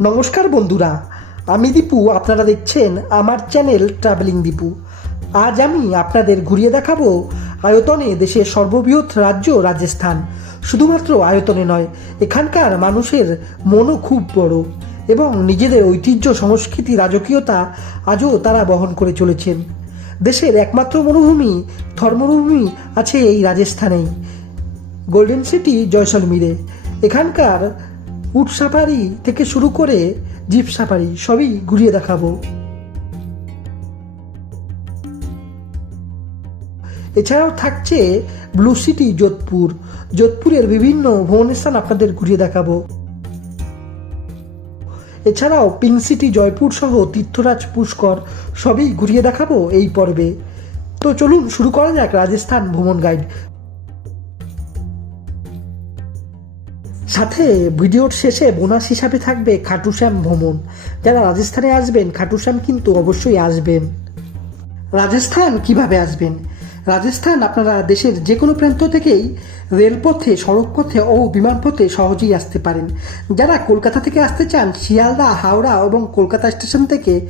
নমস্কার বন্ধুরা, আমি দীপু, আপনারা দেখছেন আমার চ্যানেল ট্রাভেলিং দীপু। আজ আমি আপনাদের ঘুরিয়ে দেখাবো আয়তনে দেশের সর্ববৃহৎ রাজ্য রাজস্থান। শুধুমাত্র আয়তনে নয়, এখানকার মানুষের মনও খুব বড় এবং নিজেদের ঐতিহ্য, সংস্কৃতি, রাজকীয়তা আজও তারা বহন করে চলেছেন। দেশের একমাত্র মরুভূমি ধর্মভূমি আছে এই রাজস্থানেই। Golden city জয়সলমীরে। এখানকার উট সাফারি থেকে শুরু করে জিপ সাফারি সবই ঘুরিয়ে দেখাবো। এছাড়াও থাকছে ব্লু সিটি যোধপুর। যোধপুরের বিভিন্ন ভুবনেস্থান আপনাদের ঘুরিয়ে দেখাবো। এছাড়াও পিঙ্ক সিটি, জয়পুর সহ তীর্থরাজ, পুষ্কর সবই ঘুরিয়ে দেখাবো এই পর্বে। তো চলুন শুরু করা যাক রাজস্থান ভ্রমণ গাইড। সাথে ভিডিওর শেষে বোনাস হিসাবে থাকবে খাটুশ্যাম ভ্রমণ যারা রাজস্থানে আসবেন, খাটুশ্যাম কিন্তু অবশ্যই আসবেন। রাজস্থান কীভাবে আসবেন? রাজস্থান আপনারা দেশের যে কোনো প্রান্ত থেকেই রেলপথে, সড়কপথে ও বিমানপথে সহজেই আসতে পারেন। যারা কলকাতা থেকে আসতে চান, শিয়ালদা, হাওড়া এবং কলকাতা স্টেশন থেকে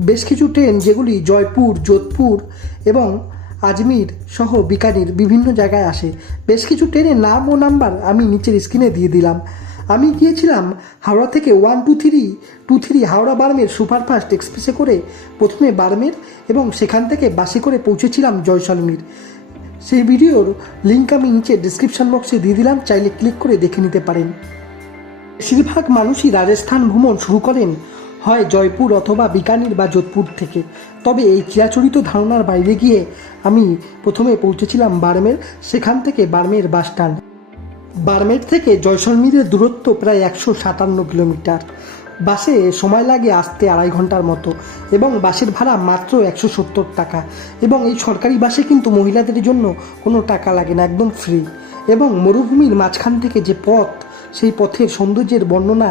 বেশ কিছু ট্রেন, যেগুলি জয়পুর, যোধপুর এবং আজমির সহ বিকানির বিভিন্ন জায়গায় আসে। বেশ কিছু ট্রেনের নাম ও নাম্বার আমি নিচের স্ক্রিনে দিয়ে দিলাম। আমি গিয়েছিলাম হাওড়া থেকে one two three two three Howrah Barmer superfast এক্সপ্রেসে করে প্রথমে বার্মের এবং সেখান থেকে বাসে করে পৌঁছেছিলাম জয়সলমীর। সেই ভিডিওর লিঙ্ক আমি নিচে ডিসক্রিপশন বক্সে দিয়ে দিলাম, চাইলে ক্লিক করে দেখে নিতে পারেন। বেশিরভাগ মানুষই রাজস্থান ভ্রমণ শুরু করেন হয় জয়পুর অথবা বিকানির বা যোধপুর থেকে। তবে এই চিরাচরিত ধারণার বাইরে গিয়ে আমি প্রথমে পৌঁছেছিলাম বার্মের, সেখান থেকে বার্মের বাস স্ট্যান্ড। বার্মের থেকে জয়সলমীরের দূরত্ব প্রায় একশো সাতান্ন কিলোমিটার। বাসে সময় লাগে আসতে আড়াই ঘণ্টার মতো এবং বাসের ভাড়া মাত্র একশো সত্তর টাকা এবং এই সরকারি বাসে কিন্তু মহিলাদের জন্য কোনো টাকা লাগে না, একদম ফ্রি এবং মরুভূমির মাঝখান থেকে যে পথ, সেই পথের সৌন্দর্যের বর্ণনা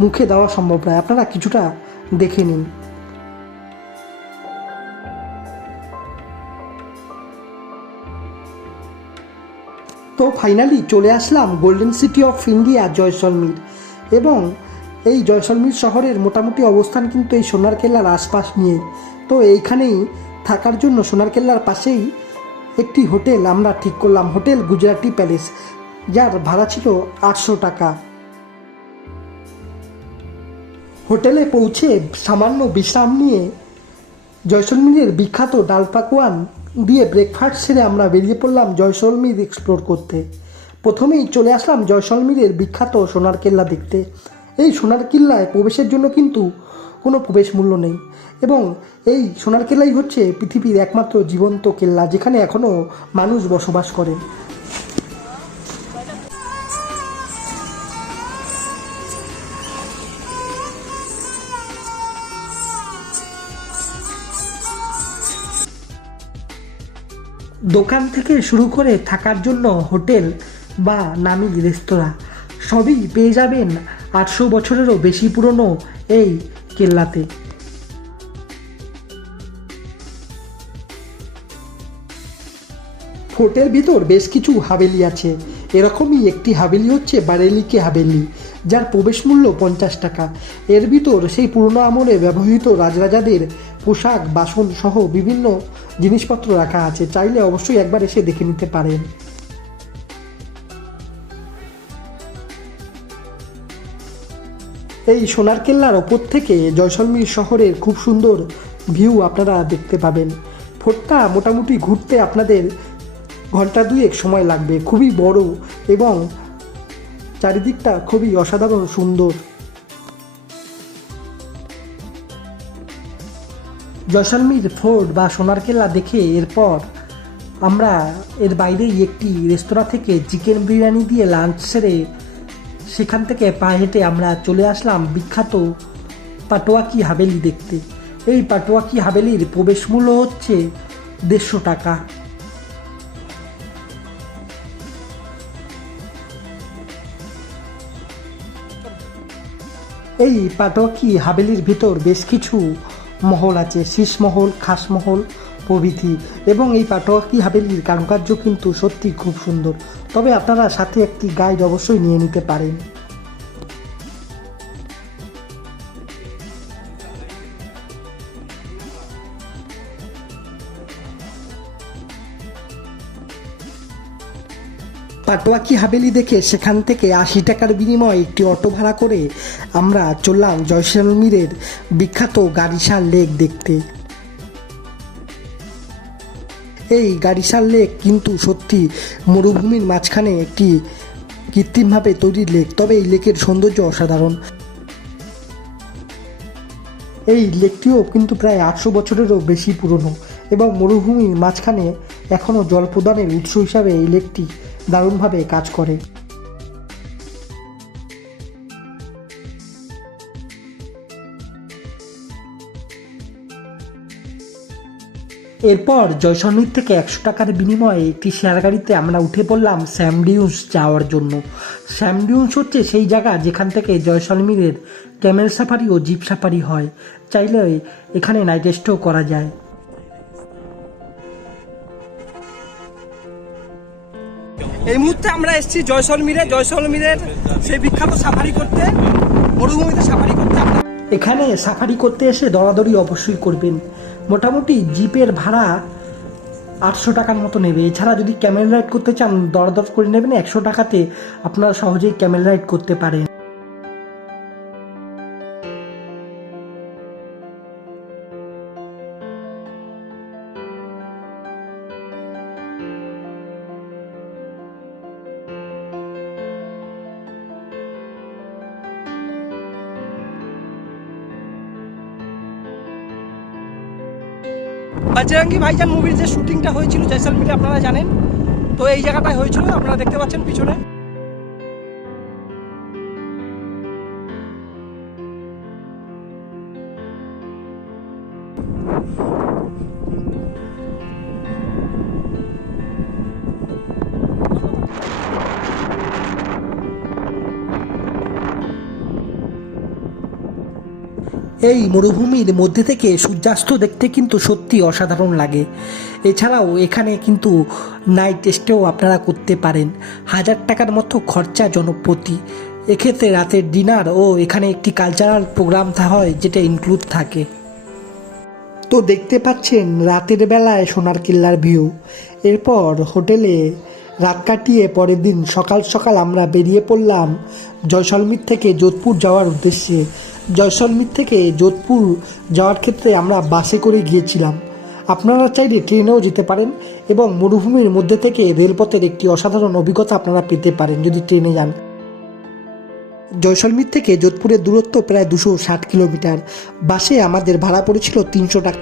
মুখে দেওয়া সম্ভব নয়। আপনারা কিছুটা দেখে নিন। তো ফাইনালি চলে আসলাম golden city of India Jaisalmer. এবং এই জয়সলমীর শহরের মোটামুটি অবস্থান কিন্তু এই সোনার কেল্লার আশপাশ নিয়ে। তো এইখানেই থাকার জন্য সোনার কেল্লার পাশেই একটি হোটেল আমরা ঠিক করলাম। হোটেল গুজরাটি প্যালেস, যার ভাড়া ছিল আটশো টাকা। হোটেলে পৌঁছে সামান্য বিশ্রাম নিয়ে জয়সলমীরের বিখ্যাত ডাল পাকোয়ান দিয়ে ব্রেকফাস্ট সেরে আমরা বেরিয়ে পড়লাম জয়সলমীর এক্সপ্লোর করতে। প্রথমেই চলে আসলাম জয়সলমীরের বিখ্যাত সোনার কেল্লা দেখতে। এই সোনার কেল্লায় প্রবেশের জন্য কিন্তু কোনো প্রবেশ মূল্য নেই এবং এই সোনার কেল্লাই হচ্ছে পৃথিবীর একমাত্র জীবন্ত কেল্লা যেখানে এখনও মানুষ বসবাস করে। দোকান থেকে শুরু করে থাকার জন্য হোটেল বা নামি রেস্তোরাঁ সবই পেয়ে যাবেন আটশো বছরেরও বেশি পুরনো এই কেল্লাতে। ফোর্টের ভিতর বেশ কিছু হাভেলি আছে। এরকমই একটি হাভেলি হচ্ছে বারেলিকে হাভেলি, যার প্রবেশ মূল্য পঞ্চাশ টাকা। এর ভিতর সেই পুরনো আমলে ব্যবহৃত রাজরাজাদের পোশাক, বাসন সহ বিভিন্ন জিনিসপত্র রাখা আছে, চাইলে অবশ্যই একবার এসে দেখে নিতে পারেন। এই সোনার কেল্লার ওপর থেকে জয়সলমীর শহরের খুব সুন্দর ভিউ আপনারা দেখতে পাবেন। ফোর্টটা মোটামুটি ঘুরতে আপনাদের ঘণ্টা দুয়েক সময় লাগবে, খুবই বড় এবং চারিদিকটা খুবই অসাধারণ সুন্দর। জয়সলমীর ফোর্ট বা সোনার কেল্লা দেখে এরপর আমরা এর বাইরেই একটি রেস্তোরাঁ থেকে চিকেন বিরিয়ানি দিয়ে লাঞ্চ সেরে সেখান থেকে পা হেঁটে আমরা চলে আসলাম বিখ্যাত পাটোয়াকি হাভেলি দেখতে। এই পাটোয়াকি হাভেলির প্রবেশ মূল্য হচ্ছে দেড়শো টাকা। এই পাটোয়াকি হাবেলির ভিতর বেশ কিছু মহল আছে, শীষমহল, খাসমহল প্রভৃতি। এবং এই পাটোয়াকি হাবেলির কারুকার্য কিন্তু সত্যি খুব সুন্দর। তবে আপনারা সাথে একটি গাইড অবশ্যই নিয়ে নিতে পারেন। পাটোয়াকি হাভেলি দেখে সেখান থেকে আশি টাকার বিনিময়ে একটি অটো ভাড়া করে আমরা চললাম জয়সলমীরের বিখ্যাত গাড়িসার লেক দেখতে। এই গাড়িসার লেক কিন্তু সত্যি মরুভূমির মাঝখানে একটি কৃত্রিমভাবে তৈরি লেক, তবে এই লেকের সৌন্দর্য অসাধারণ। এই লেকটিও কিন্তু প্রায় আটশো বছরেরও বেশি পুরনো এবং মরুভূমির মাঝখানে এখনও জল প্রদানের উৎস হিসাবে এই লেকটি দারুণভাবে কাজ করে। এরপর জয়সলমীর থেকে একশো টাকার বিনিময়ে একটি শেয়ার গাড়িতে আমরা উঠে পড়লাম স্যামডিউন্স যাওয়ার জন্য। স্যামডিউন্স হচ্ছে সেই জায়গা যেখান থেকে জয়সলমীরের ক্যামেল সাফারি ও জিপ সাফারি হয়। চাইলে এখানে নাইট স্টেও করা যায়। এই মুহূর্তে আমরা এসেছি জয়সলমীরে। জয়সলমীরের সেই বিখ্যাত সাফারি করতে, মরুভূমিতে সাফারি করতে এখানে সাফারি করতে এসে দরাদরি অবশ্যই করবেন। মোটামুটি জিপের ভাড়া আটশো টাকার মতো নেবে। এছাড়া যদি ক্যামেল রাইড করতে চান, দরদর করে নেবেন একশো টাকাতে। আপনারা সহজেই ক্যামেল রাইড করতে পারেন। বাজরাঙ্গি ভাইজান মুভির যে শুটিংটা হয়েছিল জয়সালমিরে আপনারা জানেন। তো এই জায়গাটায় হয়েছিল, আপনারা দেখতে পাচ্ছেন পিছনে। এই মরুভূমির মধ্যে থেকে সূর্যাস্ত দেখতে কিন্তু সত্যি অসাধারণ লাগে। এছাড়াও এখানে কিন্তু নাইট স্টেও আপনারা করতে পারেন। হাজার টাকার মতো খরচা জনপ্রতি। এক্ষেত্রে রাতের ডিনার ও এখানে একটি কালচারাল প্রোগ্রাম হয় যেটা ইনক্লুড থাকে। তো দেখতে পাচ্ছেন রাতের বেলায় সোনার কিল্লার ভিউ এরপর হোটেলে রাত কাটিয়ে পরের দিন সকাল সকাল আমরা বেরিয়ে পড়লাম জয়সলমীর থেকে যোধপুর যাওয়ার উদ্দেশ্যে। জয়সলমীর থেকে যোধপুর যাওয়ার ক্ষেত্রে আমরা বাসে করে গিয়েছিলাম। আপনারা চাইলে ট্রেনেও যেতে পারেন এবং মরুভূমির মধ্যে থেকে রেলপথের একটি অসাধারণ অভিজ্ঞতা আপনারা পেতে পারেন যদি ট্রেনে যান। জয়সলমীর থেকে যোধপুরের দূরত্ব প্রায় দুশো ষাট কিলোমিটার। বাসে আমাদের ভাড়া পড়েছিল তিনশো টাকা।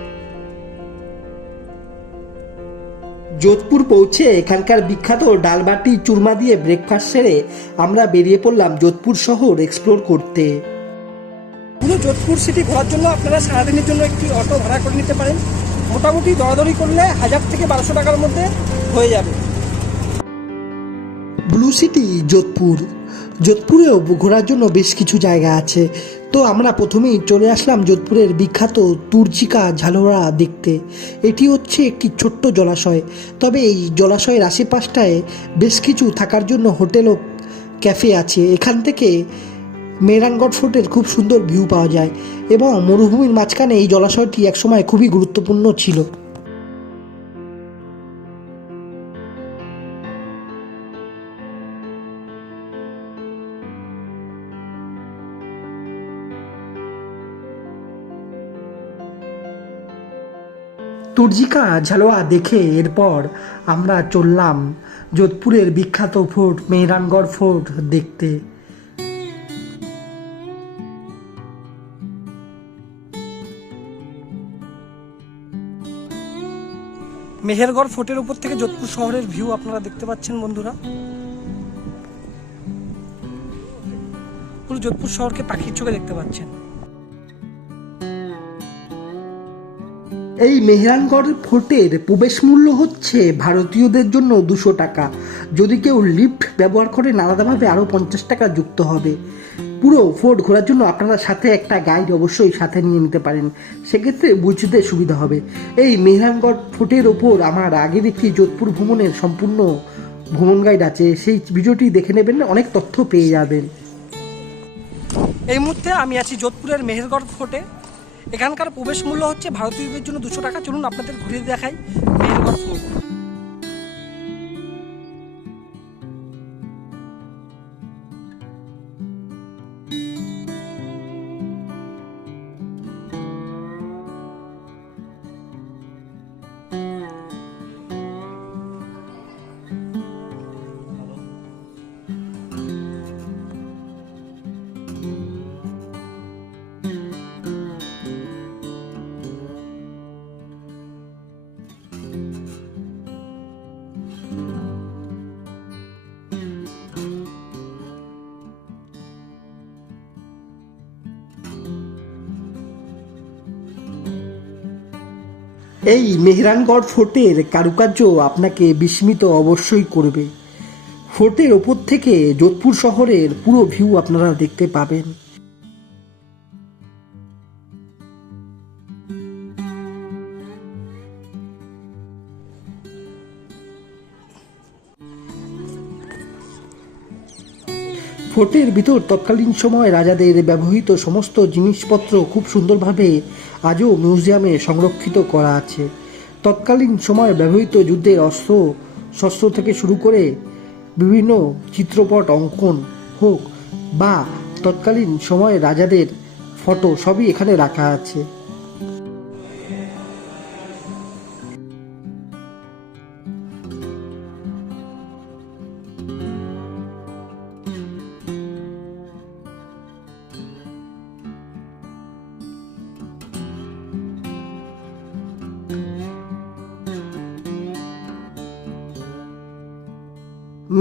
যোধপুর পৌঁছে এখানকার বিখ্যাত ডালবাটি চুরমা দিয়ে ব্রেকফাস্ট সেরে আমরা বেরিয়ে পড়লাম যোধপুর শহর এক্সপ্লোর করতে। পুরো যোধপুর সিটি ঘোরার জন্য আপনারা সারাদিনের জন্য একটি অটো ভাড়া করে নিতে পারেন। মোটামুটি দরাদরি করলে হাজার থেকে বারোশো টাকার মধ্যে হয়ে যাবে। Blue city Jodhpur. যোধপুরেও ঘোরার জন্য বেশ কিছু জায়গা আছে। তো আমরা প্রথমেই চলে আসলাম যোধপুরের বিখ্যাত তুর্চিকা ঝালোরা দেখতে। এটি হচ্ছে একটি ছোট্ট জলাশয়। তবে এই জলাশয়ের আশেপাশটায় বেশ কিছু থাকার জন্য হোটেল ও ক্যাফে আছে। এখান থেকে মেরানগড় ফোর্টের খুব সুন্দর ভিউ পাওয়া যায় এবং মরুভূমির মাঝখানে এই জলাশয়টি একসময় খুবই গুরুত্বপূর্ণ ছিল। তুর্জিকা, ঝালোয়া দেখে এরপর আমরা চললাম যোধপুরের বিখ্যাত ফোর্ট মেহরানগড় ফোর্ট দেখতে। মেহেরগড় ফোর্টের উপর থেকে যোধপুর শহরের ভিউ আপনারা দেখতে পাচ্ছেন বন্ধুরা। পুরো যোধপুর শহরকে পাখির চোখে দেখতে পাচ্ছেন। এই মেহরানগড় ফোর্টের প্রবেশ মূল্য হচ্ছে ভারতীয়দের জন্য দুশো টাকা। যদি কেউ লিফট ব্যবহার করেন আলাদাভাবে আরও পঞ্চাশ টাকা যুক্ত হবে। পুরো ফোর্ট ঘোরার জন্য আপনারা সাথে একটা গাইড অবশ্যই সাথে নিয়ে নিতে পারেন। সেক্ষেত্রে বুঝতে সুবিধা হবে। এই মেহরানগড় ফোর্টের ওপর আমার আগের একটি যোধপুর ভ্রমণের সম্পূর্ণ ভ্রমণ গাইড আছে। সেই ভিডিওটি দেখে নেবেন, অনেক তথ্য পেয়ে যাবেন। এই মুহূর্তে আমি আছি যোধপুরের মেহেরগড় ফোর্টে। এখানকার প্রবেশ মূল্য হচ্ছে ভারতীয়দের জন্য দুশো টাকা। চলুন আপনাদের ঘুরিয়ে দেখাই মেহেরগড় ফোর্ট। এই মেহরানগড় ফোর্টের কারুকার্য আপনাকে বিস্মিত অবশ্যই করবে। ফোর্টের ওপর থেকে যোধপুর শহরের পুরো ভিউ আপনারা দেখতে পাবেন। ফোর্টের ভিতর তৎকালীন সময় রাজাদের ব্যবহৃত সমস্ত জিনিসপত্র খুব সুন্দরভাবে আজও মিউজিয়ামে সংরক্ষিত করা আছে। তৎকালীন সময় ব্যবহৃত যুদ্ধের অস্ত্র, শস্ত্র থেকে শুরু করে বিভিন্ন চিত্রপট, অঙ্কন হোক বা তৎকালীন সময়ে রাজাদের ফটো সবই এখানে রাখা আছে।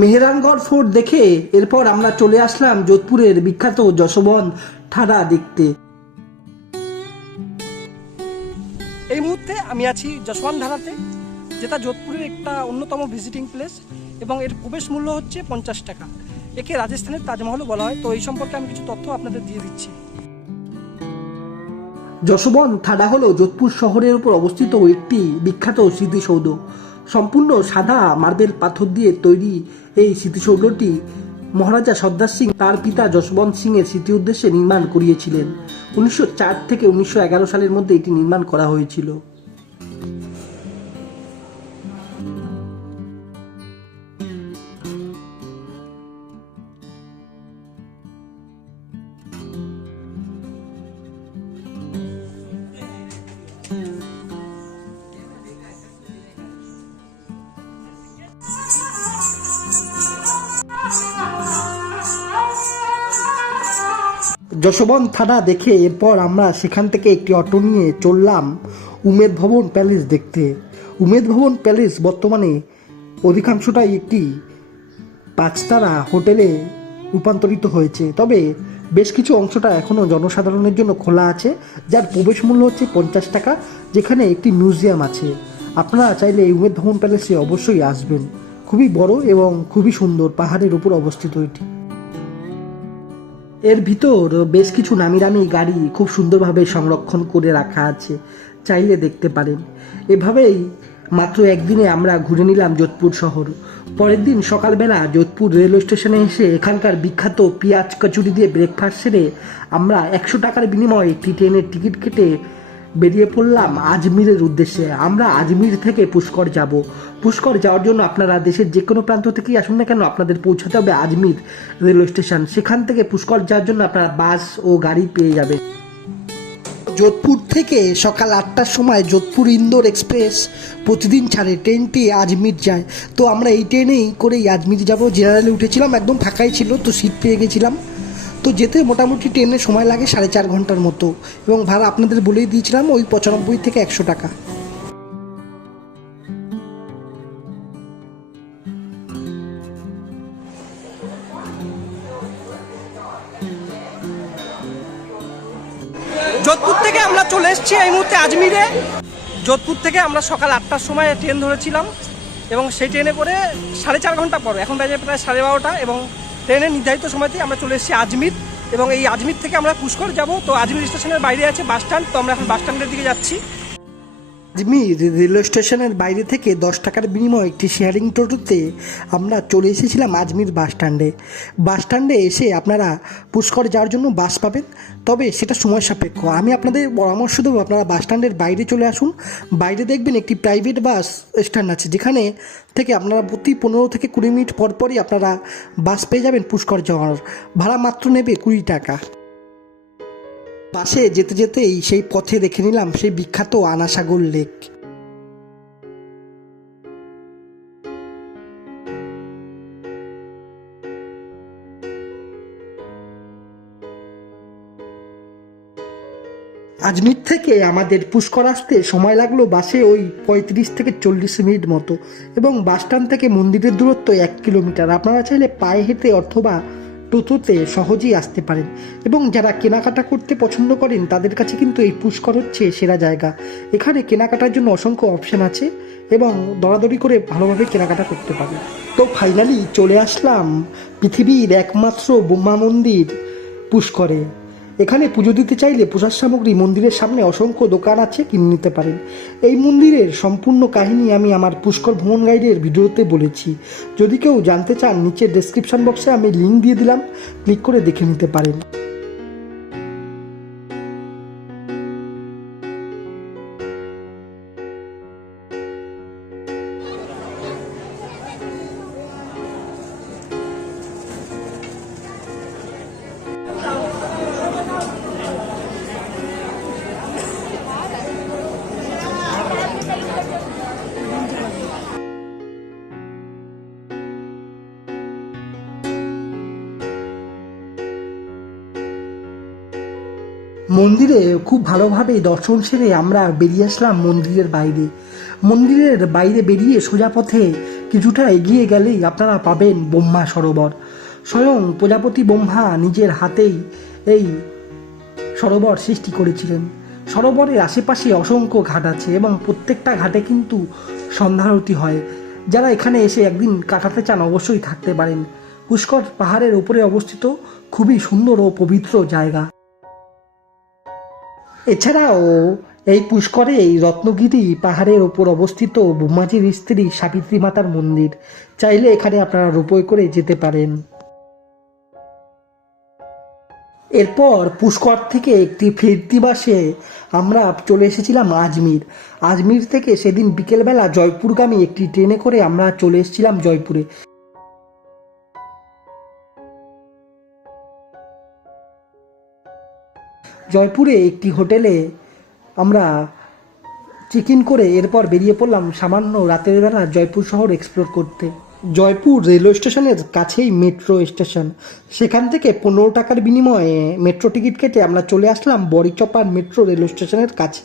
মেহরানগড় ফোর্ট দেখে এরপর আমরা চলে আসলাম যোধপুরের বিখ্যাত যশবন্ত ঠাডা দেখতে। এই মুহূর্তে আমি আছি যশওয়ান ধারাতে যেটা যোধপুরের একটা অন্যতম ভিজিটিং প্লেস এবং এর প্রবেশ মূল্য হচ্ছে পঞ্চাশ টাকা। একে রাজস্থানের তাজমহলও বলা হয়। তো এই সম্পর্কে আমি কিছু তথ্য আপনাদের দিয়ে দিচ্ছি। যশবন্ত থাডা হল যোধপুর শহরের উপর অবস্থিত একটি বিখ্যাত স্মৃতিসৌধ। সম্পূর্ণ সাদা মার্বেল পাথর দিয়ে তৈরি এই স্মৃতিসৌধটি মহারাজা সর্দার সিং তার পিতা যশবন্ত সিং এর স্মৃতি উদ্দেশ্যে নির্মাণ করিয়েছিলেন। উনিশশো চার থেকে উনিশশো এগারো সালের মধ্যে এটি নির্মাণ করা হয়েছিল। যশবন্ত থানা দেখে এরপর আমরা সেখান থেকে একটি অটো নিয়ে চললাম উমেদ ভবন প্যালেস দেখতে। উমেদ ভবন প্যালেস বর্তমানে অধিকাংশটাই একটি পাঁচতারা হোটেলে রূপান্তরিত হয়েছে। তবে বেশ কিছু অংশটা এখনও জনসাধারণের জন্য খোলা আছে, যার প্রবেশ মূল্য হচ্ছে পঞ্চাশ টাকা, যেখানে একটি মিউজিয়াম আছে। আপনারা চাইলে এই উমেদ ভবন প্যালেসে অবশ্যই আসবেন। খুবই বড় এবং খুবই সুন্দর পাহাড়ের উপর অবস্থিত এটি। এর ভিতর বেশ কিছু নামি দামি গাড়ি খুব সুন্দরভাবে সংরক্ষণ করে রাখা আছে, চাইলে দেখতে পারেন। এভাবেই মাত্র একদিনে আমরা ঘুরে নিলাম যোধপুর শহর। পরের দিন সকালবেলা যোধপুর রেলওয়ে স্টেশনে এসে এখানকার বিখ্যাত পেঁয়াজ কচুরি দিয়ে ব্রেকফাস্ট সেরে আমরা একশো টাকার বিনিময়ে একটি ট্রেনের টিকিট কেটে বেরিয়ে পড়লাম আজমিরের উদ্দেশ্যে। আমরা আজমির থেকে পুষ্কর যাব। পুষ্কর যাওয়ার জন্য আপনারা দেশের যে কোনো প্রান্ত থেকেই আসুন না কেন, আপনাদের পৌঁছাতে হবে আজমির রেলওয়ে স্টেশন। সেখান থেকে পুষ্কর যাওয়ার জন্য আপনারা বাস ও গাড়ি পেয়ে যাবেন। যোধপুর থেকে সকাল আটটার সময় যোধপুর ইন্দোর এক্সপ্রেস প্রতিদিন ছাড়ে ট্রেনটি আজমির যায়। তো আমরা এই ট্রেনেই করেই আজমির যাব। জেনারেলে উঠেছিলাম, একদম ফাঁকাই ছিল, তো সিট পেয়ে গেছিলাম। তো যেতে মোটামুটি ট্রেনে সময় লাগে সাড়ে চার ঘণ্টার মতো। এবং ভাড়া আপনাদের বলেই দিয়েছিলাম ওই পঁচানব্বই থেকে একশো টাকা। যোধপুর থেকে আমরা চলে এসেছি এই মুহূর্তে আজমিরে। যোধপুর থেকে আমরা সকাল আটটার সময় ট্রেন ধরেছিলাম এবং সেই ট্রেনে করে সাড়ে চার ঘণ্টা পর, এখন বাজে প্রায় সাড়ে বারোটা এবং ট্রেনের নির্ধারিত সময়তেই আমরা চলে এসেছি আজমির এবং এই আজমির থেকে আমরা পুষ্কর যাব। তো আজমির স্টেশনের বাইরে আছে বাস স্ট্যান্ড। তো আমরা এখন বাস স্ট্যান্ডের দিকে যাচ্ছি। আজমির রেলওয়ে স্টেশনের বাইরে থেকে দশ টাকার বিনিময়ে একটি শেয়ারিং টোটোতে আমরা চলে এসেছিলাম আজমির বাস স্ট্যান্ডে। বাস স্ট্যান্ডে এসে আপনারা পুষ্কর যাওয়ার জন্য বাস পাবেন। তবে সেটা সময় সাপেক্ষ। আমি আপনাদের পরামর্শ দেবো, আপনারা বাস স্ট্যান্ডের বাইরে চলে আসুন। বাইরে দেখবেন একটি প্রাইভেট বাস স্ট্যান্ড আছে, যেখানে থেকে আপনারা প্রতি পনেরো থেকে কুড়ি মিনিট পর পরই আপনারা বাস পেয়ে যাবেন পুষ্কর যাওয়ার। ভাড়া মাত্র নেবে কুড়ি টাকা। বাসে যেতে যেতেই সেই পথে দেখে নিলাম সেই বিখ্যাত আনাসাগর লেক। আজমির থেকে আমাদের পুষ্কর আসতে সময় লাগল বাসে ওই পঁয়ত্রিশ থেকে চল্লিশ মিনিট মতো এবং বাস স্ট্যান্ড থেকে মন্দিরের দূরত্ব এক কিলোমিটার। আপনারা চাইলে পায়ে হেঁটে অথবা টোটোতে সহজেই আসতে পারেন এবং যারা কেনাকাটা করতে পছন্দ করেন, তাদের কাছে কিন্তু এই পুষ্কর হচ্ছে সেরা জায়গা। এখানে কেনাকাটার জন্য অসংখ্য অপশান আছে এবং দরাদরি করে ভালোভাবে কেনাকাটা করতে পারেন তো ফাইনালি চলে আসলাম পৃথিবীর একমাত্র বোমা মন্দির পুষ্করে। এখানে পুজো দিতে চাইলে পূজার সামগ্রী মন্দিরের সামনে অসংখ্য দোকান আছে কিনে নিতে পারেন। এই মন্দিরের সম্পূর্ণ কাহিনী আমি আমার পুষ্কর ভ্রমণ গাইডের ভিডিওতে বলেছি। যদি কেউ জানতে চান, নিচের ডেসক্রিপশন বক্সে আমি লিঙ্ক দিয়ে দিলাম। ক্লিক করে দেখে নিতে পারেন। মন্দিরে খুব ভালোভাবে দর্শন সেরে আমরা বেরিয়ে আসলাম মন্দিরের বাইরে। মন্দিরের বাইরে বেরিয়ে সোজা পথে কিছুটা এগিয়ে গেলেই আপনারা পাবেন ব্রহ্মা সরোবর। স্বয়ং প্রজাপতি ব্রহ্মা নিজের হাতেই এই সরোবর সৃষ্টি করেছিলেন। সরোবরের আশেপাশে অসংখ্য ঘাট আছে এবং প্রত্যেকটা ঘাটে কিন্তু সন্ধ্যারতি হয়। যারা এখানে এসে একদিন কাটাতে চান অবশ্যই থাকতে পারেন। পুষ্কর পাহাড়ের উপরে অবস্থিত খুবই সুন্দর ও পবিত্র জায়গা। এছাড়াও, এই পুষ্করে রত্নগিরি পাহাড়ের ওপর অবস্থিত ব্রহ্মাজির স্ত্রী সাবিত্রী মাতার মন্দির। চাইলে এখানে আপনারা রোপই করে যেতে পারেন। এরপর পুষ্কর থেকে একটি ফিরতি বাসে আমরা চলে এসেছিলাম আজমির। আজমির থেকে সেদিন বিকেলবেলা জয়পুরগামী একটি ট্রেনে করে আমরা চলে এসেছিলাম জয়পুরে। জয়পুরে একটি হোটেলে আমরা চেক ইন করে এরপর বেরিয়ে পড়লাম সামান্য রাতের বেলা জয়পুর শহর এক্সপ্লোর করতে। জয়পুর রেলওয়ে স্টেশনের কাছেই মেট্রো স্টেশন সেখান থেকে পনেরো টাকার বিনিময়ে মেট্রো টিকিট কেটে আমরা চলে আসলাম বড়িচপার মেট্রো রেলওয়ে স্টেশনের কাছে।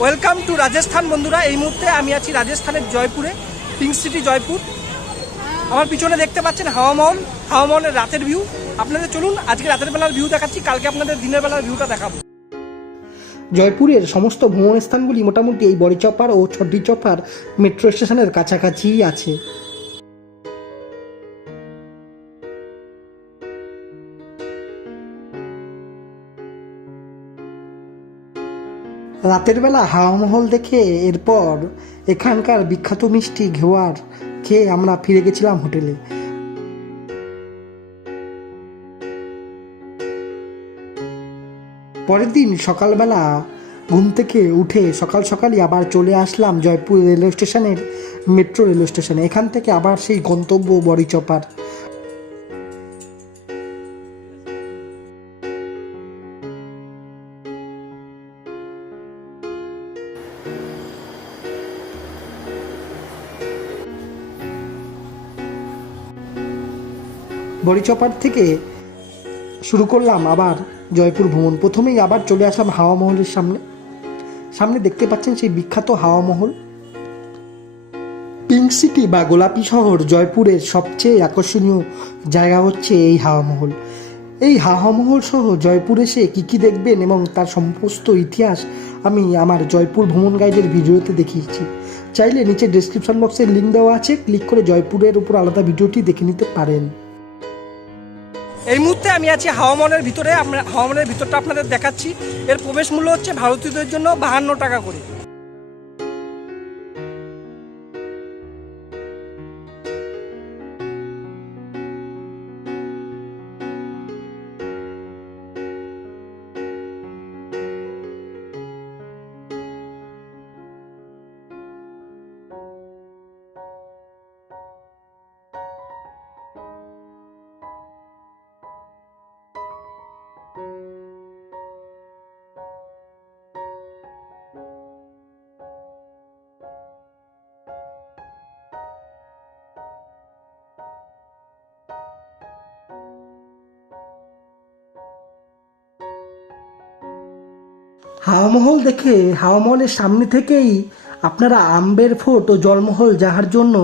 ওয়েলকাম টু রাজস্থান বন্ধুরা। এই মুহূর্তে আমি আছি রাজস্থানের জয়পুরে পিঙ্ক সিটি জয়পুর। আমার পিছনে দেখতে পাচ্ছেন হাওয়া মহল হাওয়া মহলের রাতের ভিউ আপনাদের চলুন, আজকে রাতের বেলার ভিউ দেখাচ্ছি, কালকে আপনাদের দিনের বেলার ভিউটা দেখাবো। জয়পুরের সমস্ত ভ্রমণ স্থানগুলি মোটামুটি এই বড়িচপার ও ছড্ডিচপার মেট্রো স্টেশনের কাছাকাছিই আছে। রাতের বেলা হাওয়া মহল দেখে এরপর এখানকার বিখ্যাত মিষ্টি ঘেওয়ার খেয়ে আমরা ফিরে গেছিলাম হোটেলে। পরের দিন সকালবেলা ঘুম থেকে উঠে সকাল সকালই আবার চলে আসলাম জয়পুর রেলওয়ে স্টেশনের, মেট্রো রেলওয়ে স্টেশনে। এখান থেকে আবার সেই গন্তব্য বড়িচপার। বড়িচপার থেকে শুরু করলাম আবার জয়পুর ভ্রমণ। প্রথমেই আবার চলে আসলাম হাওয়া মহলের সামনে। সামনে দেখতে পাচ্ছেন সেই বিখ্যাত হাওয়া মহল। পিঙ্ক সিটি বা গোলাপি শহর জয়পুরের সবচেয়ে আকর্ষণীয় জায়গা হচ্ছে এই হাওয়া মহল। এই হাওয়া মহল সহ জয়পুর এসে কী কী দেখবেন এবং তার সমস্ত ইতিহাস আমি আমার জয়পুর ভ্রমণ গাইডের ভিডিওতে দেখিয়েছি। চাইলে নিচে ডেসক্রিপশন বক্সে লিঙ্ক দেওয়া আছে। ক্লিক করে জয়পুরের উপর আলাদা ভিডিওটি দেখে নিতে পারেন। এই মুহূর্তে আমি আছি হাওয়ামনের ভিতরে, আমরা হাওয়ামনের ভিতরটা আপনাদের দেখাচ্ছি। এর প্রবেশ মূল্য হচ্ছে ভারতীয়দের জন্য বাহান্ন টাকা করে। হাওয়া মহল দেখে হাওয়া মহলের সামনে থেকেই আপনারা আম্বের ফোর্ট ও জলমহল যাওয়ার জন্য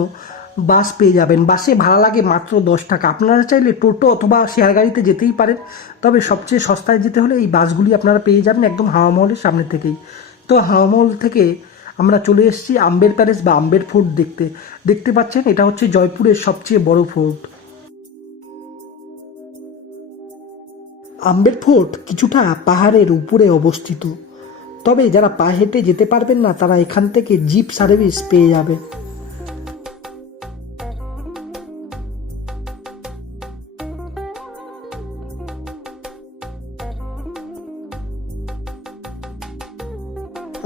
বাস পেয়ে যাবেন। বাসে ভাড়া লাগে মাত্র দশ টাকা। আপনারা চাইলে টোটো অথবা শেয়ার গাড়িতে যেতেই পারেন, তবে সবচেয়ে সস্তায় যেতে হলে এই বাসগুলি আপনারা পেয়ে যাবেন একদম হাওয়া মহলের সামনে থেকেই। তো হাওয়া মহল থেকে আমরা চলে এসেছি আম্বের প্যালেস বা আম্বের ফোর্ট দেখতে। দেখতে পাচ্ছেন, এটা হচ্ছে জয়পুরের সবচেয়ে বড় ফোর্ট। আম্বের ফোর্ট কিছুটা পাহাড়ের উপরে অবস্থিত। তবে যারা পা হেঁটে যেতে পারবেন না, তারা এখান থেকে জিপ সার্ভিস পেয়ে যাবে।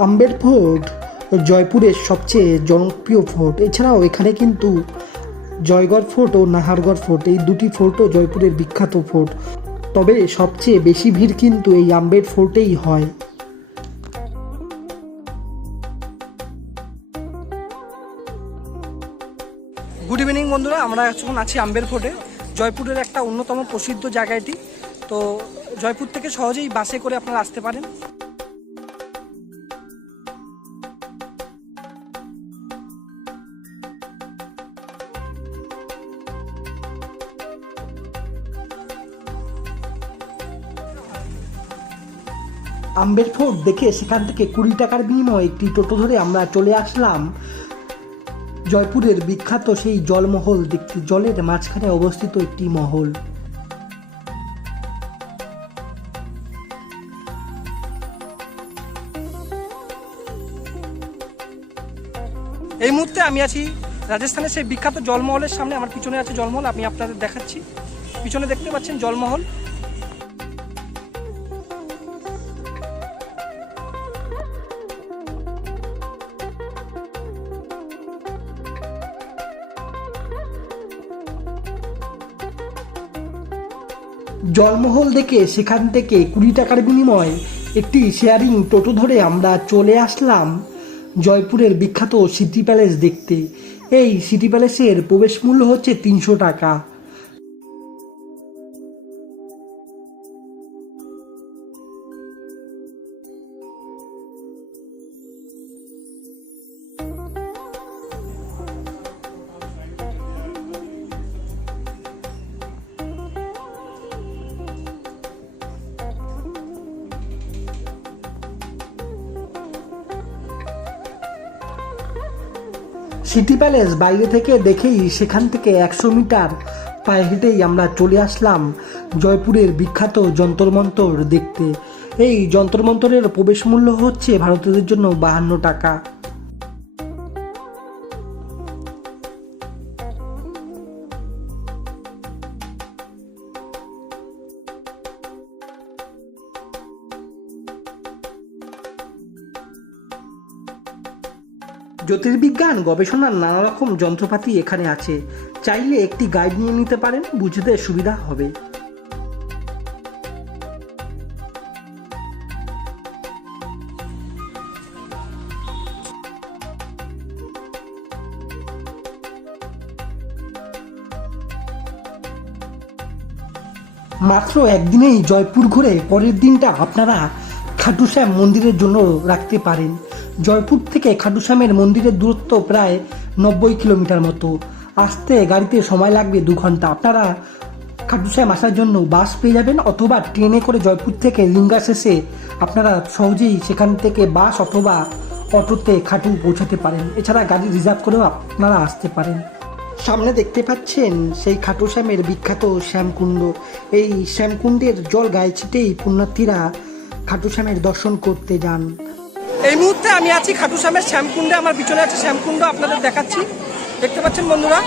আম্বের ফোর্ট জয়পুরের সবচেয়ে জনপ্রিয় ফোর্ট। এছাড়াও এখানে কিন্তু জয়গড় ফোর্ট ও নাহারগড় ফোর্ট, এই দুটি ফোর্টও জয়পুরের বিখ্যাত ফোর্ট। তবে সবচেয়ে বেশি ভিড় কিন্তু এই আম্বের ফোর্টেই হয়। আমরা এখন আছি আম্বের ফোর্টে। জয়পুরের একটা অন্যতম প্রসিদ্ধ জায়গা এটি। তো জয়পুর থেকে সহজেই বাসে করে আপনারা আসতে পারেন। আম্বের ফোর্ট দেখে সেখান থেকে কুড়ি টাকার বিনিময়ে একটি টোটো ধরে আমরা চলে আসলাম জয়পুরের বিখ্যাত সেই জলমহল দেখতে জলের মাঝখানে অবস্থিত একটি মহল। এই মুহূর্তে আমি আছি রাজস্থানের সেই বিখ্যাত জলমহলের সামনে। আমার পিছনে আছে জলমহল, আমি আপনাদের দেখাচ্ছি। পিছনে দেখতে পাচ্ছেন জলমহল। জলমহল দেখে সেখান থেকে কুড়ি টাকার বিনিময়ে একটি শেয়ারিং টোটো ধরে আমরা চলে আসলাম জয়পুরের বিখ্যাত সিটি প্যালেস দেখতে। এই সিটি প্যালেসের প্রবেশ মূল্য হচ্ছে তিনশো টাকা। সিটি প্যালেস বাইরে থেকে দেখেই সেখান থেকে একশো মিটার পায়ে হেঁটেই আমরা চলে আসলাম জয়পুরের বিখ্যাত যন্তরমন্তর দেখতে। এই যন্তর মন্তরের প্রবেশ মূল্য হচ্ছে ভারতীয়দের জন্য বাহান্ন টাকা। জ্যোতির্বিজ্ঞান, গবেষণার নানা রকম যন্ত্রপাতি এখানে আছে। চাইলে একটি গাইড নিয়ে নিতে পারেন, বুঝতে সুবিধা হবে। মাত্র একদিনেই জয়পুর ঘুরে পরের দিনটা আপনারা খাটুশ্যাম মন্দিরের জন্য রাখতে পারেন। জয়পুর থেকে খাটুশ্যামের মন্দিরের দূরত্ব প্রায় নব্বই কিলোমিটার মতো। আসতে গাড়িতে সময় লাগবে দু ঘণ্টা। আপনারা খাটুশ্যাম আসার জন্য বাস পেয়ে যাবেন অথবা ট্রেনে করে জয়পুর থেকে লিঙ্গাস এসে আপনারা সহজেই সেখান থেকে বাস অথবা অটোতে খাটু পৌঁছাতে পারেন। এছাড়া গাড়ি রিজার্ভ করেও আপনারা আসতে পারেন। সামনে দেখতে পাচ্ছেন সেই খাটু শ্যামের বিখ্যাত শ্যামকুণ্ড। এই শ্যামকুণ্ডের জল গায়ে ছিটেই পুণ্যার্থীরা খাটু শ্যামের দর্শন করতে যান। এই মুহূর্তে আমি আছি খাটু শ্যামের শ্যামকুণ্ডে, আমার পিছনে আছে শ্যামকুণ্ড, আপনাদের দেখাচ্ছি। দেখতে পাচ্ছেন বন্ধুরা।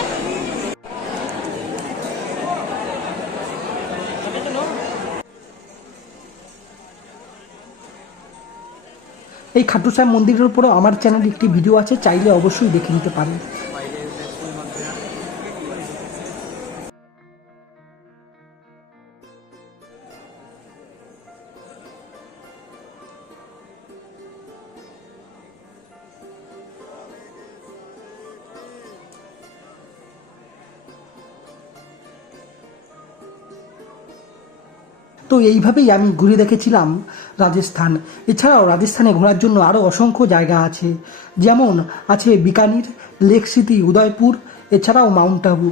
এই খাটু শ্যাম মন্দিরের উপরে আমার চ্যানেলে একটি ভিডিও আছে, চাইলে অবশ্যই দেখে নিতে পারেন। তো এইভাবেই আমি ঘুরে দেখেছিলাম রাজস্থান। এছাড়াও রাজস্থানে ঘোরার জন্য আরও অসংখ্য জায়গা আছে। যেমন আছে বিকানির, লেক সিটি, উদয়পুর, এছাড়াও মাউন্ট আবু।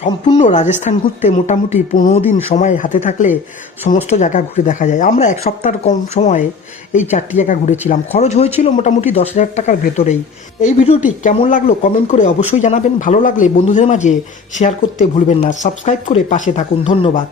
সম্পূর্ণ রাজস্থান ঘুরতে মোটামুটি পনেরো দিন সময় হাতে থাকলে সমস্ত জায়গা ঘুরে দেখা যায়। আমরা এক সপ্তাহের কম সময়ে এই চারটি জায়গা ঘুরেছিলাম। খরচ হয়েছিল মোটামুটি দশ হাজার টাকার ভেতরেই। এই ভিডিওটি কেমন লাগল কমেন্ট করে অবশ্যই জানাবেন। ভালো লাগলে বন্ধুদের মাঝে শেয়ার করতে ভুলবেন না। সাবস্ক্রাইব করে পাশে থাকুন। ধন্যবাদ।